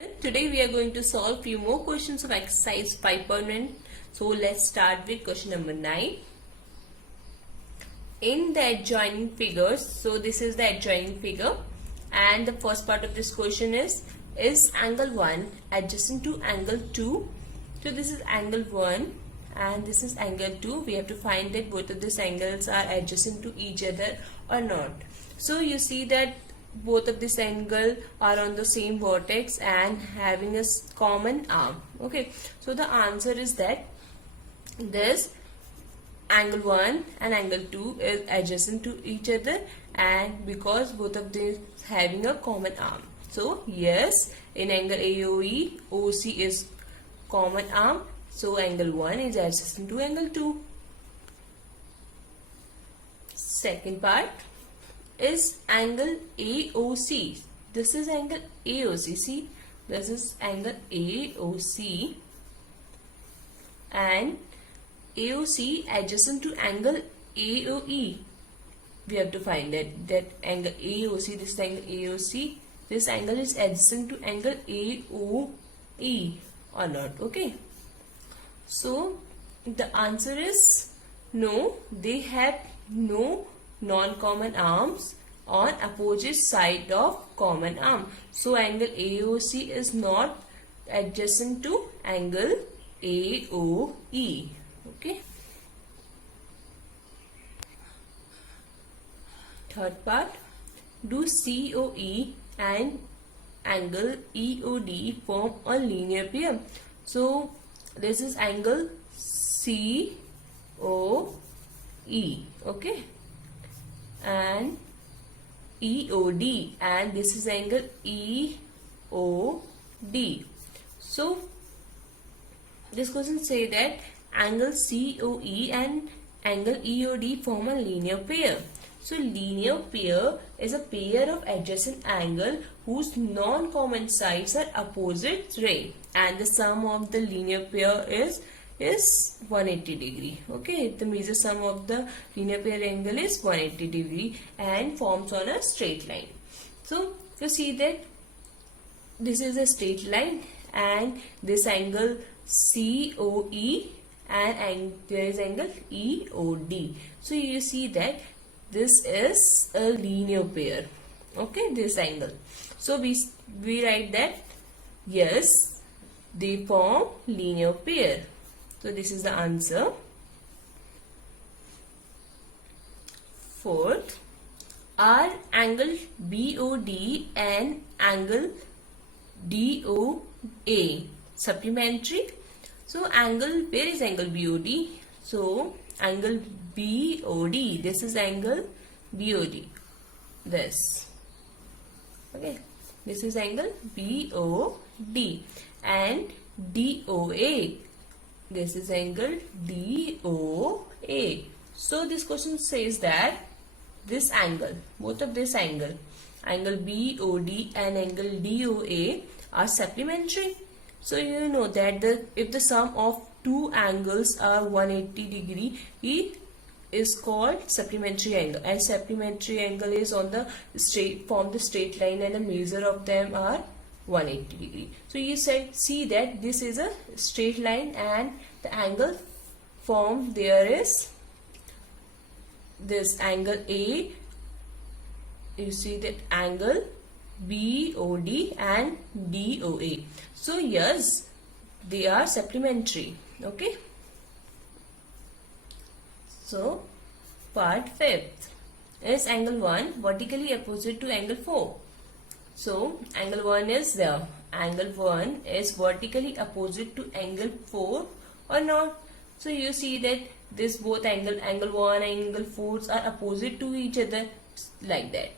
Today we are going to solve few more questions of exercise 5.1. So let's start with question number 9. In the adjoining figures, so this is the adjoining figure and the first part of this question is angle 1 adjacent to angle 2? So this is angle 1 and this is angle 2. We have to find that both of these angles are adjacent to each other or not. So you see that both of this angle are on the same vertex and having a common arm. Okay, so the answer is that this angle 1 and angle 2 is adjacent to each other, and because both of these having a common arm. So yes, in angle AOE, OC is common arm, so angle 1 is adjacent to angle 2. Second part is angle AOC. This is angle AOC. See, this is angle AOC and AOC adjacent to angle AOE. We have to find that angle AOC, this angle AOC, this angle is adjacent to angle AOE or not. Okay, so the answer is no, they have no non-common arms on opposite side of common arm. So angle AOC is not adjacent to angle AOE. Okay. Third part, do COE and angle EOD form a linear pair? So this is angle COE. Okay, and EOD, and this is angle EOD. So this question say that angle COE and angle EOD form a linear pair. So linear pair is a pair of adjacent angle whose non-common sides are opposite ray, and the sum of the linear pair is 180 degree. Okay, the major sum of the linear pair angle is 180 degree and forms on a straight line. So you see that this is a straight line and this angle COE and there is angle EOD. So you see that this is a linear pair. Okay, this angle. So we write that yes, they form linear pair. So this is the answer. Fourth, are angle BOD and angle DOA supplementary? So angle, where is angle BOD? So angle BOD, this is angle BOD, this. Okay, this is angle BOD, and DOA, this is angle DOA. So this question says that this angle, both of this angle BOD and angle DOA are supplementary. So you know that if the sum of two angles are 180 degree, it is called supplementary angle, and supplementary angle is on the form the straight line and the measure of them are 180 degree. So you see that this is a straight line and the angle formed there is this angle A. You see that angle BOD and DOA. So yes, they are supplementary. Okay. So part 5th is angle 1 vertically opposite to angle 4. So angle 1 is there. Angle 1 is vertically opposite to angle 4 or not. So you see that this both angle 1 and angle 4 are opposite to each other, like that.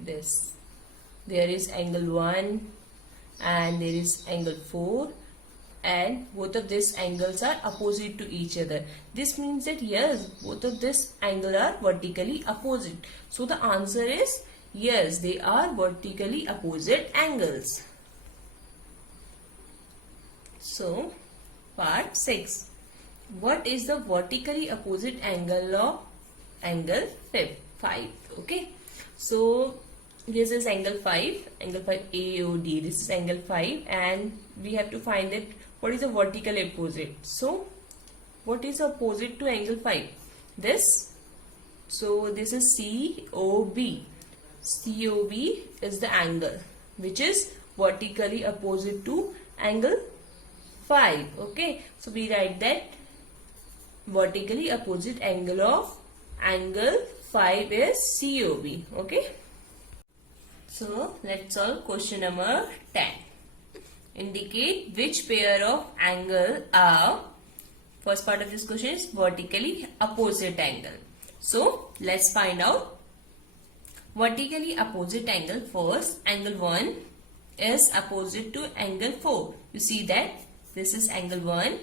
This, there is angle 1 and there is angle 4, and both of these angles are opposite to each other. This means that yes, both of these angles are vertically opposite. So the answer is yes, they are vertically opposite angles. So part 6, what is the vertically opposite angle of angle 5? Okay, so this is angle 5 AOD. This is angle 5, and we have to find that what is the vertical opposite. So what is opposite to angle 5? This. So this is COB. COB is the angle which is vertically opposite to angle 5. Okay, so we write that vertically opposite angle of angle 5 is COB. Okay, so let's solve question number 10. Indicate which pair of angle are, first part of this question is vertically opposite angle. So let's find out vertically opposite angle. First, angle 1 is opposite to angle 4. You see that this is angle 1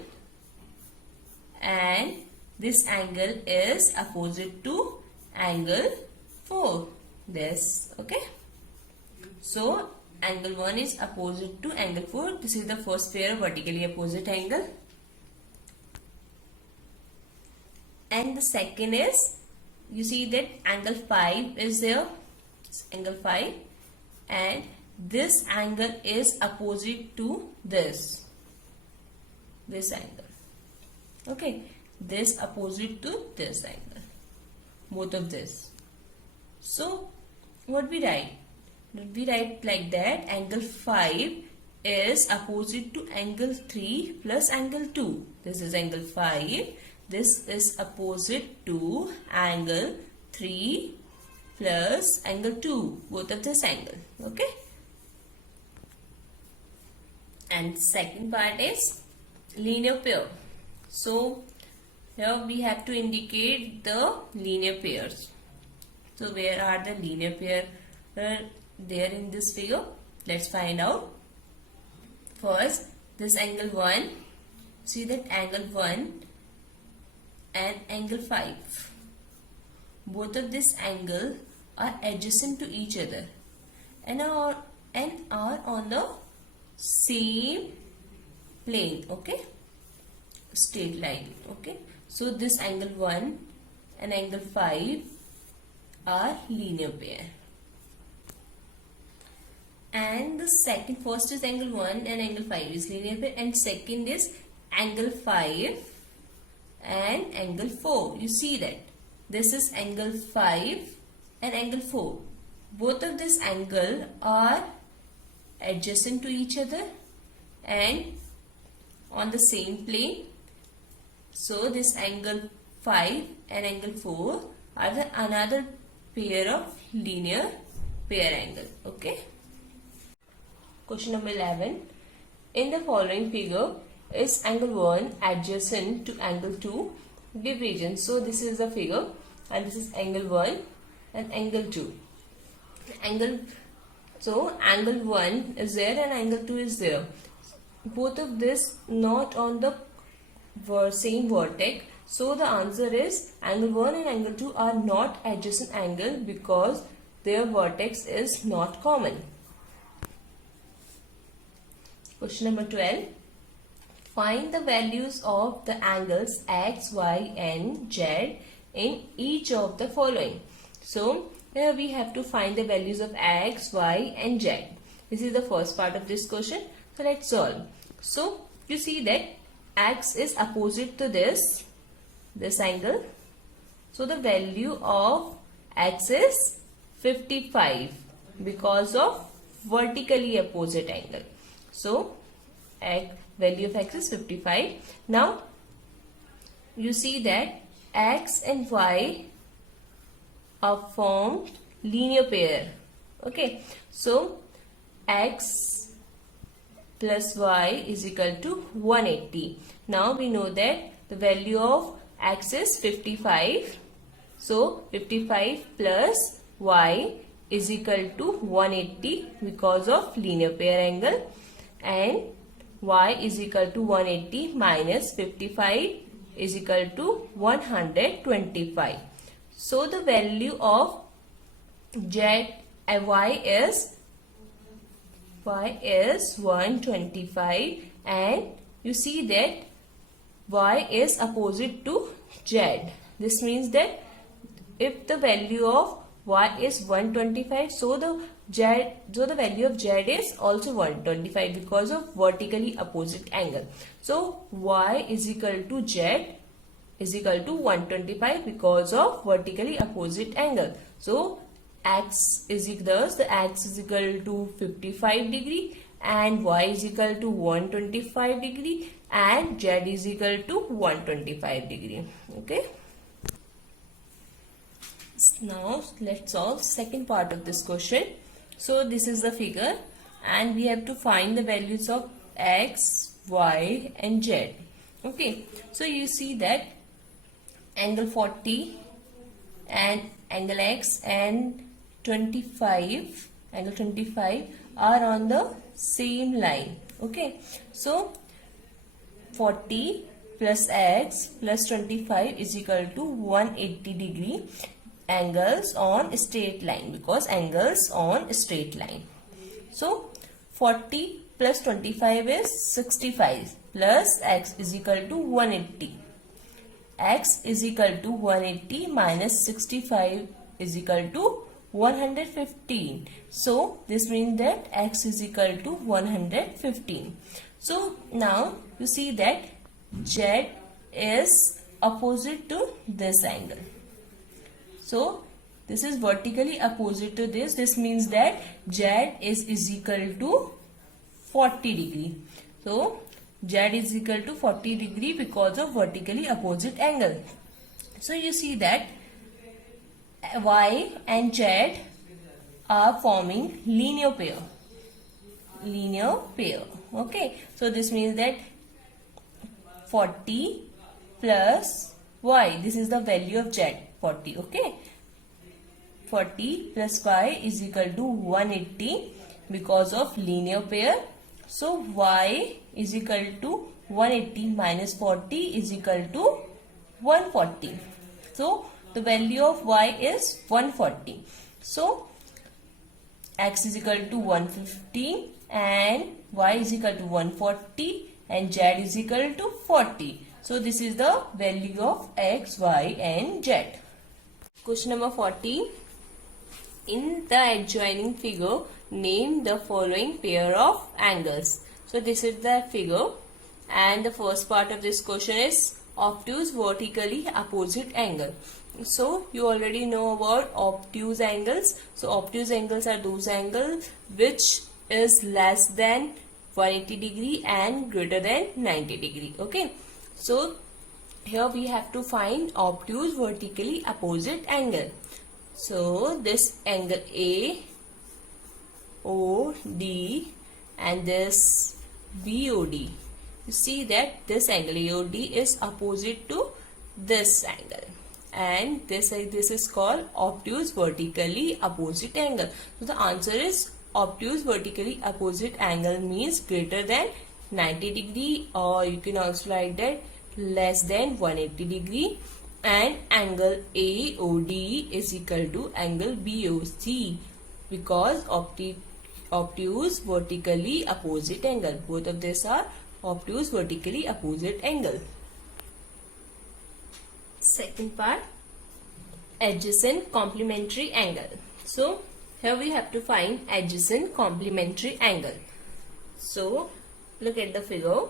and this angle is opposite to angle 4. This, okay. So angle 1 is opposite to angle 4. This is the first pair of vertically opposite angle. And the second is, you see that angle 5 is there. It's angle 5, and this angle is opposite to this angle. Okay, this opposite to this angle, both of this. So what we write? We write like that: angle 5 is opposite to angle 3 plus angle 2. This is angle 5. This is opposite to angle 3 plus angle 2, both of this angle. Okay. And second part is linear pair. So here we have to indicate the linear pairs. So where are the linear pair there in this figure? Let's find out. First, this angle 1. See that angle 1 and angle 5. Both of this angle are adjacent to each other and are on the same plane. Okay, straight line. Okay, so this angle 1 and angle 5 are linear pair. And the second, first is angle 1 and angle 5 is linear pair, and second is angle 5 and angle 4. You see that this is angle 5 and angle 4. Both of this angle are adjacent to each other and on the same plane. So this angle 5 and angle 4 are the another pair of linear pair angle. Okay. Question number 11. In the following figure, is angle 1 adjacent to angle 2? Give region. So this is the figure, and this is angle 1 and angle 2. So angle 1 is there and angle 2 is there. Both of this not on the same vertex. So the answer is angle 1 and angle 2 are not adjacent angle because their vertex is not common. Question number 12. Find the values of the angles x, y and z in each of the following. So here we have to find the values of x, y and z. This is the first part of this question. So let's solve. So you see that x is opposite to this angle. So the value of x is 55 because of vertically opposite angle. So value of x is 55. Now you see that x and y are formed linear pair. Okay, so x plus y is equal to 180. Now we know that the value of x is 55. So 55 plus y is equal to 180 because of linear pair angle, and y is equal to 180 minus 55 is equal to 125. So the value of z and y is 125, and you see that y is opposite to z. This means that if the value of y is 125, so the Z, so the value of Z is also 125 because of vertically opposite angle. So Y is equal to Z is equal to 125 because of vertically opposite angle. So X is equal, the X is equal to 55 degree and Y is equal to 125 degree and Z is equal to 125 degree. Okay. Now let's solve second part of this question. So this is the figure and we have to find the values of X, Y and Z. Okay. So you see that angle 40 and angle X and 25, angle 25 are on the same line. Okay. So 40 plus X plus 25 is equal to 180 degree angles on straight line, because angles on straight line. So 40 plus 25 is 65 plus X is equal to 180. X is equal to 180 minus 65 is equal to 115. So this means that X is equal to 115. So now you see that Z is opposite to this angle. So this is vertically opposite to this. This means that Z is equal to 40 degree. So Z is equal to 40 degree because of vertically opposite angle. So you see that Y and Z are forming linear pair. Linear pair. Okay. So this means that 40 plus Y. This is the value of Z. 40. Okay. 40 plus Y is equal to 180 because of linear pair. So Y is equal to 180 minus 40 is equal to 140. So the value of Y is 140. So X is equal to 115 and Y is equal to 140 and Z is equal to 40. So this is the value of X, Y and Z. Question number 40. In the adjoining figure, name the following pair of angles. So this is the figure and the first part of this question is obtuse vertically opposite angle. So you already know about obtuse angles. So obtuse angles are those angles which is less than 180 degree and greater than 90 degree. Okay. So here we have to find obtuse vertically opposite angle. So this angle A, O, D and this BOD. You see that this angle AOD is opposite to this angle. And this is called obtuse vertically opposite angle. So the answer is obtuse vertically opposite angle means greater than 90 degree, or you can also write that less than 180 degree, and angle AOD is equal to angle BOC because obtuse vertically opposite angle. Both of these are obtuse vertically opposite angle. Second part, adjacent complementary angle. So here we have to find adjacent complementary angle. So look at the figure.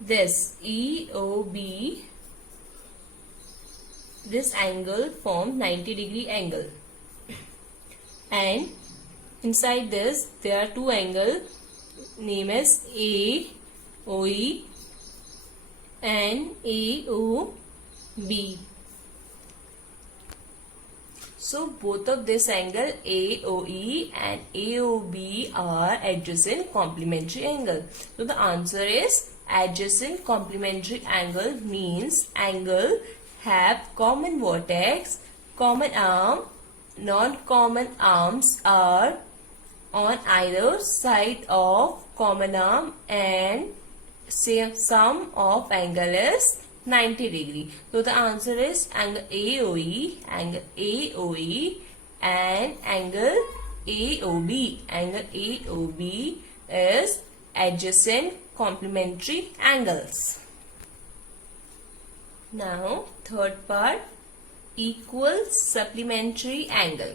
This EOB, this angle form 90 degree angle, and inside this there are two angles named as AOE and AOB. So both of this angle AOE and AOB are adjacent complementary angle. So the answer is adjacent complementary angle means angle have common vertex, common arm, non-common arms are on either side of common arm, and sum of angle is 90 degree. So the answer is angle AOE and angle AOB. Angle AOB is adjacent complementary angles. Now third part, equal supplementary angle.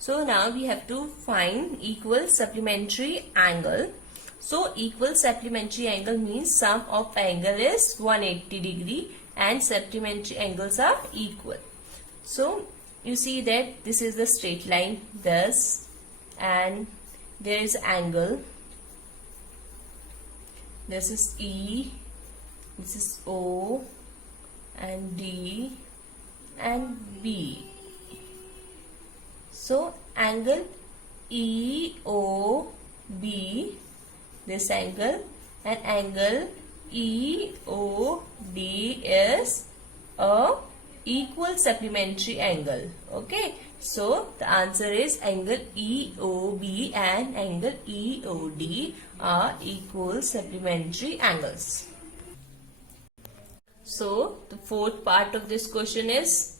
So now we have to find equal supplementary angle. So equal supplementary angle means sum of angle is 180 degree and supplementary angles are equal. So you see that this is the straight line thus, and there is angle. This is E, this is O and D and B. So angle EOB, this angle, and angle EOD is a equal supplementary angle. Okay, so the answer is angle EOB and angle EOD are equal supplementary angles. So the fourth part of this question is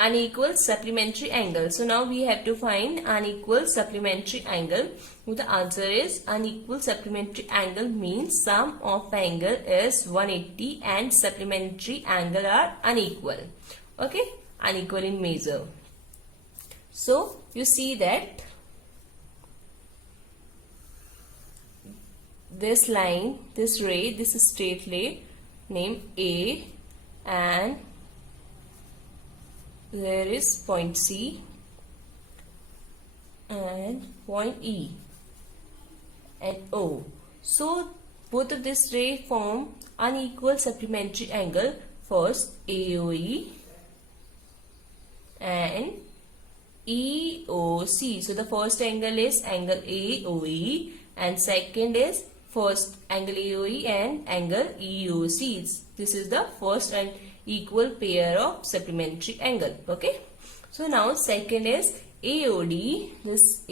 unequal supplementary angle. So now we have to find unequal supplementary angle. The answer is unequal supplementary angle means sum of angle is 180 and supplementary angle are unequal. Okay, unequal in measure. So you see that this line, this ray, this is straight ray named A, and there is point C and point E and O. So both of this ray form unequal supplementary angle. First AOE and EOC. So the first angle is angle AOE and second is first angle AOE and angle EOC. This is the first and equal pair of supplementary angle. Okay, so now second is AOD, this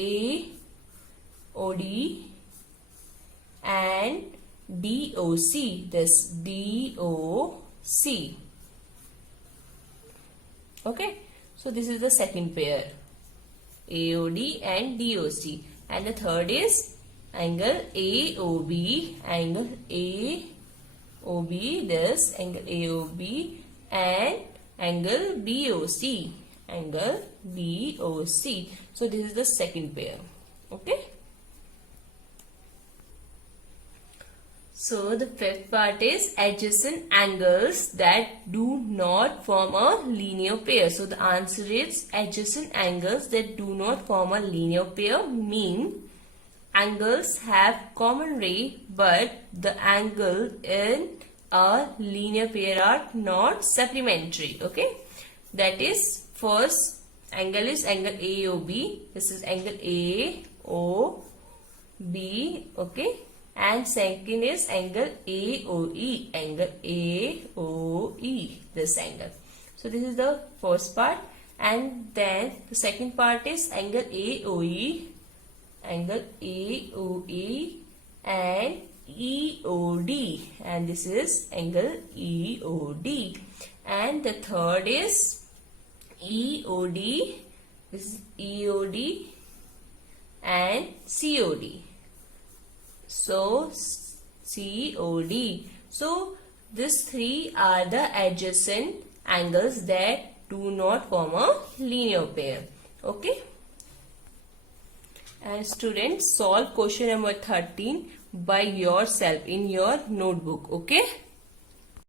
AOD and DOC, this DOC. Okay, so this is the second pair, AOD and DOC, and the third is angle AOB, angle AOB, this angle AOB and angle BOC, angle BOC. So this is the second pair. Okay, so the fifth part is adjacent angles that do not form a linear pair. So the answer is adjacent angles that do not form a linear pair mean angles have common ray but the angle in a linear pair are not supplementary. Okay, that is first angle is angle AOB, this is angle AOB. Okay, and second is angle AOE, angle AOE, this angle. So this is the first part, and then the second part is angle AOE, angle AOE and EOD, and this is angle EOD, and the third is EOD, this is EOD and COD. So COD. So these three are the adjacent angles that do not form a linear pair. Okay, and students, solve question number 13 by yourself in your notebook. Okay.